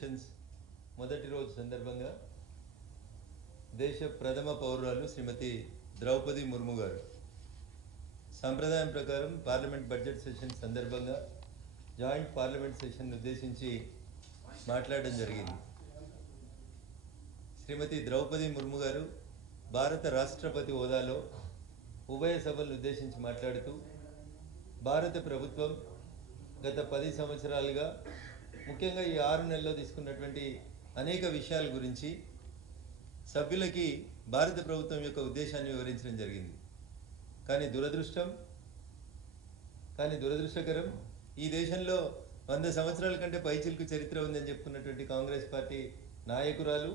మొదటి రోజు సందర్భంగా దేశ ప్రథమ పౌరురాలు శ్రీమతి ద్రౌపది ముర్ము గారు సంప్రదాయం ప్రకారం పార్లమెంట్ బడ్జెట్ సెషన్ సందర్భంగా జాయింట్ పార్లమెంట్ సెషన్ ఉద్దేశించి మాట్లాడడం జరిగింది. శ్రీమతి ద్రౌపది ముర్ము గారు భారత రాష్ట్రపతి హోదాలో ఉభయ సభలను ఉద్దేశించి మాట్లాడుతూ భారత ప్రభుత్వం గత 10 సంవత్సరాలుగా ముఖ్యంగా ఈ 6 నెలల్లో తీసుకున్నటువంటి అనేక విషయాల గురించి సభ్యులకి భారత ప్రభుత్వం యొక్క ఉద్దేశాన్ని వివరించడం జరిగింది. కానీ దురదృష్టకరం ఈ దేశంలో 100 సంవత్సరాల కంటే పైచిలుకు చరిత్ర ఉందని చెప్పుకున్నటువంటి కాంగ్రెస్ పార్టీ నాయకురాలు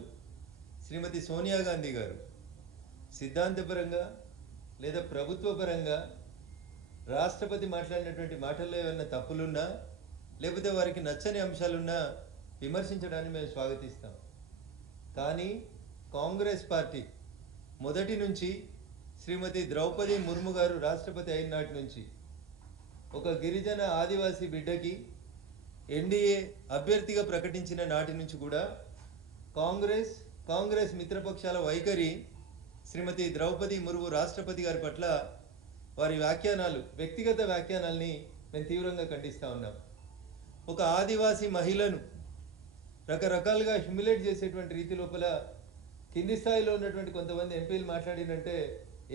శ్రీమతి సోనియా గాంధీ గారు సిద్ధాంతపరంగా లేదా ప్రభుత్వపరంగా రాష్ట్రపతి మాట్లాడినటువంటి మాటల్లో ఏమైనా తప్పులున్నా లేకపోతే వారికి నచ్చని అంశాలున్నా విమర్శించడాన్ని మేము స్వాగతిస్తాం. కానీ కాంగ్రెస్ పార్టీ మొదటి నుంచి శ్రీమతి ద్రౌపది ముర్ము గారు రాష్ట్రపతి అయిన నాటి నుంచి ఒక గిరిజన ఆదివాసీ బిడ్డకి ఎన్డీఏ అభ్యర్థిగా ప్రకటించిన నాటి నుంచి కూడా కాంగ్రెస్ మిత్రపక్షాల వైఖరి శ్రీమతి ద్రౌపది ముర్ము రాష్ట్రపతి గారి పట్ల వారి వ్యాఖ్యానాలు, వ్యక్తిగత వ్యాఖ్యానాల్ని మేము తీవ్రంగా ఖండిస్తూ ఉన్నాం. ఒక ఆదివాసీ మహిళను రకరకాలుగా హ్యూమిలేట్ చేసేటువంటి రీతి లోపల కింది స్థాయిలో ఉన్నటువంటి కొంతమంది ఎంపీలు మాట్లాడినంటే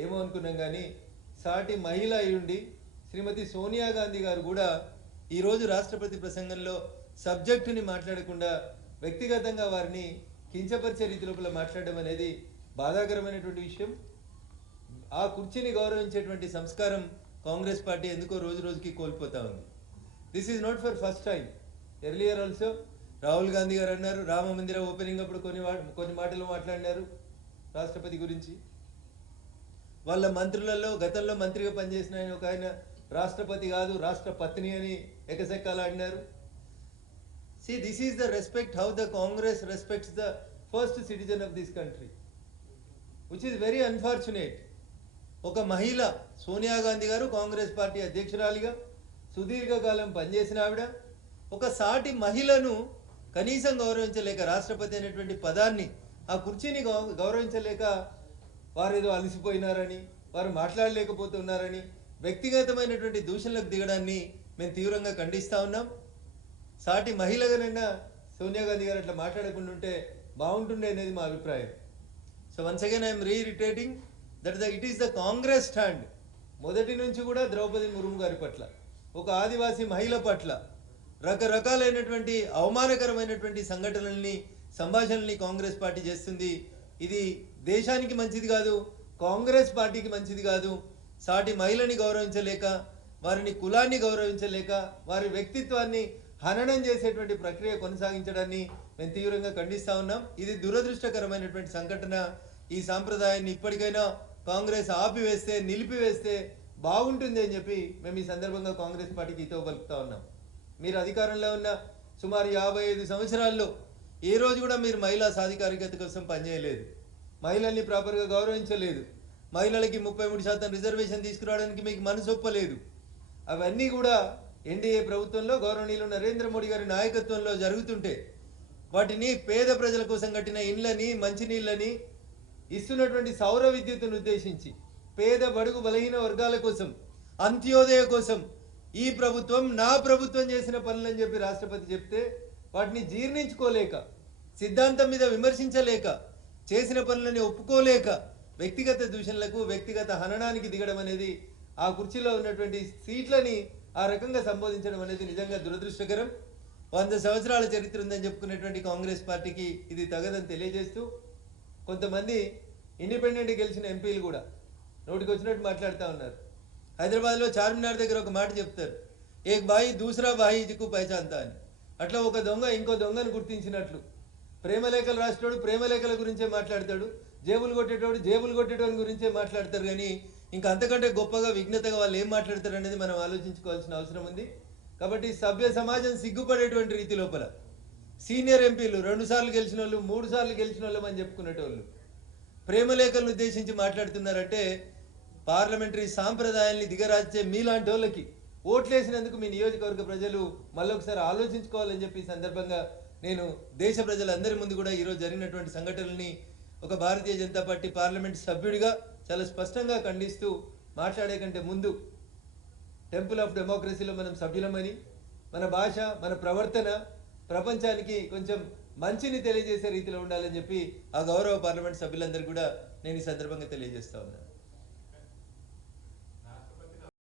ఏమో అనుకున్నాం. కానీ సాటి మహిళ అయ్యుండి శ్రీమతి సోనియా గాంధీ గారు కూడా ఈరోజు రాష్ట్రపతి ప్రసంగంలో సబ్జెక్టుని మాట్లాడకుండా వ్యక్తిగతంగా వారిని కించపరిచే రీతి లోపల మాట్లాడడం అనేది బాధాకరమైనటువంటి విషయం. ఆ కుర్చీని గౌరవించేటువంటి సంస్కారం కాంగ్రెస్ పార్టీ ఎందుకో రోజు రోజుకి కోల్పోతా ఉంది. This is not for first time. Earlier also Rahul Gandhi గారు అన్నారు, రామ మందిర ఓపెనింగ్ అప్పుడు కొన్ని మాటలు మాట్లాడినారు రాష్ట్రపతి గురించి. వాళ్ళ మంత్రులలో గతంలో మంత్రిగా పనిచేసిన ఆయన రాష్ట్రపతి కాదు రాష్ట్రపత్ని అని ఎకసెక్కాలాడినారు. See, this is the respect how the Congress respects the first citizen of this country, which is very unfortunate. ఒక మహిళ సోనియా గాంధీ గారు కాంగ్రెస్ పార్టీ అధ్యక్షురాలిగా సుదీర్ఘకాలం పనిచేసిన ఆవిడ ఒక సాటి మహిళను కనీసం గౌరవించలేక, రాష్ట్రపతి అనేటువంటి పదాన్ని, ఆ కుర్చీని గౌరవించలేక వారు ఏదో అలసిపోయినారని, వారు మాట్లాడలేకపోతున్నారని వ్యక్తిగతమైనటువంటి దూషణలకు దిగడాన్ని మేము తీవ్రంగా ఖండిస్తూ ఉన్నాం. సాటి మహిళగానైనా సోనియా గాంధీ గారు అట్లా మాట్లాడకుండా ఉంటే బాగుంటుండే అనేది మా అభిప్రాయం. So once again I'm reiterating that it is the Congress stand. మొదటి నుంచి కూడా ద్రౌపది ముర్ము గారి పట్ల, ఒక ఆదివాసీ మహిళ పట్ల రకరకాలైనటువంటి అవమానకరమైనటువంటి సంఘటనల్ని, సంభాషణల్ని కాంగ్రెస్ పార్టీ చేస్తుంది. ఇది దేశానికి మంచిది కాదు, కాంగ్రెస్ పార్టీకి మంచిది కాదు. సాటి మహిళని గౌరవించలేక, వారిని కులాన్ని గౌరవించలేక, వారి వ్యక్తిత్వాన్ని హననం చేసేటువంటి ప్రక్రియ కొనసాగించడాన్ని మేము తీవ్రంగా ఖండిస్తూ ఉన్నాం. ఇది దురదృష్టకరమైనటువంటి సంఘటన. ఈ సాంప్రదాయాన్ని ఇప్పటికైనా కాంగ్రెస్ ఆపివేస్తే, నిలిపివేస్తే బాగుంటుంది అని చెప్పి మేము ఈ సందర్భంగా కాంగ్రెస్ పార్టీకి హితవు పలుకుతా ఉన్నాం. మీరు అధికారంలో ఉన్న సుమారు 55 సంవత్సరాల్లో ఏ రోజు కూడా మీరు మహిళా సాధికారికత కోసం పనిచేయలేదు, మహిళల్ని ప్రాపర్గా గౌరవించలేదు, మహిళలకి 33% రిజర్వేషన్ తీసుకురావడానికి మీకు మనసు ఒప్పలేదు. అవన్నీ కూడా ఎన్డీఏ ప్రభుత్వంలో గౌరవనీయులు నరేంద్ర మోడీ గారి నాయకత్వంలో జరుగుతుంటే వాటిని పేద ప్రజల కోసం కట్టిన ఇండ్లని, మంచినీళ్ళని, ఇస్తున్నటువంటి సౌర విద్యుత్తును ఉద్దేశించి పేద బడుగు బలహీన వర్గాల కోసం, అంత్యోదయ కోసం ఈ ప్రభుత్వం, నా ప్రభుత్వం చేసిన పనులని చెప్పి రాష్ట్రపతి చెప్తే వాటిని జీర్ణించుకోలేక, సిద్ధాంతం మీద విమర్శించలేక, చేసిన పనులని ఒప్పుకోలేక వ్యక్తిగత దూషణలకు, వ్యక్తిగత హననానికి దిగడం అనేది, ఆ కుర్చీలో ఉన్నటువంటి సీట్లని ఆ రకంగా సంబోధించడం అనేది నిజంగా దురదృష్టకరం. 100 సంవత్సరాల చరిత్ర ఉందని చెప్పుకునేటువంటి కాంగ్రెస్ పార్టీకి ఇది తగదని తెలియజేస్తూ, కొంతమంది ఇండిపెండెంట్ గెలిచిన ఎంపీలు కూడా నోటికి వచ్చినట్టు మాట్లాడుతూ ఉన్నారు. హైదరాబాద్లో చార్మినార్ దగ్గర ఒక మాట చెప్తారు, ఏక్ బాయి దూసరా బాయికు పైచాంతా అని. అట్లా ఒక దొంగ ఇంకో దొంగను గుర్తించినట్లు ప్రేమలేఖలు రాసేటోడు ప్రేమలేఖల గురించే మాట్లాడతాడు, జేబులు కొట్టేటోని గురించే మాట్లాడతారు. కానీ ఇంకా అంతకంటే గొప్పగా, విఘ్నతగా వాళ్ళు ఏం మాట్లాడతారు అనేది మనం ఆలోచించుకోవాల్సిన అవసరం ఉంది. కాబట్టి సభ్య సమాజం సిగ్గుపడేటువంటి రీతి లోపల సీనియర్ ఎంపీలు 2 సార్లు గెలిచిన వాళ్ళు, 3 సార్లు గెలిచిన వాళ్ళు అని చెప్పుకునేటోళ్ళు ప్రేమలేఖలను ఉద్దేశించి మాట్లాడుతున్నారంటే పార్లమెంటరీ సాంప్రదాయాల్ని దిగరాచే మీలాంటి వాళ్ళకి ఓట్లేసినందుకు మీ నియోజకవర్గ ప్రజలు మళ్ళొకసారి ఆలోచించుకోవాలని చెప్పి సందర్భంగా నేను దేశ ప్రజలందరి ముందు కూడా ఈరోజు జరిగినటువంటి సంఘటనల్ని ఒక భారతీయ జనతా పార్టీ పార్లమెంట్ సభ్యుడిగా చాలా స్పష్టంగా ఖండిస్తూ మాట్లాడే కంటే ముందు టెంపుల్ ఆఫ్ డెమోక్రసీలో మనం సభ్యులమని, మన భాష, మన ప్రవర్తన ప్రపంచానికి కొంచెం మంచిని తెలియజేసే రీతిలో ఉండాలని చెప్పి ఆ గౌరవ పార్లమెంట్ సభ్యులందరూ కూడా నేను ఈ సందర్భంగా తెలియజేస్తా ఉన్నాను.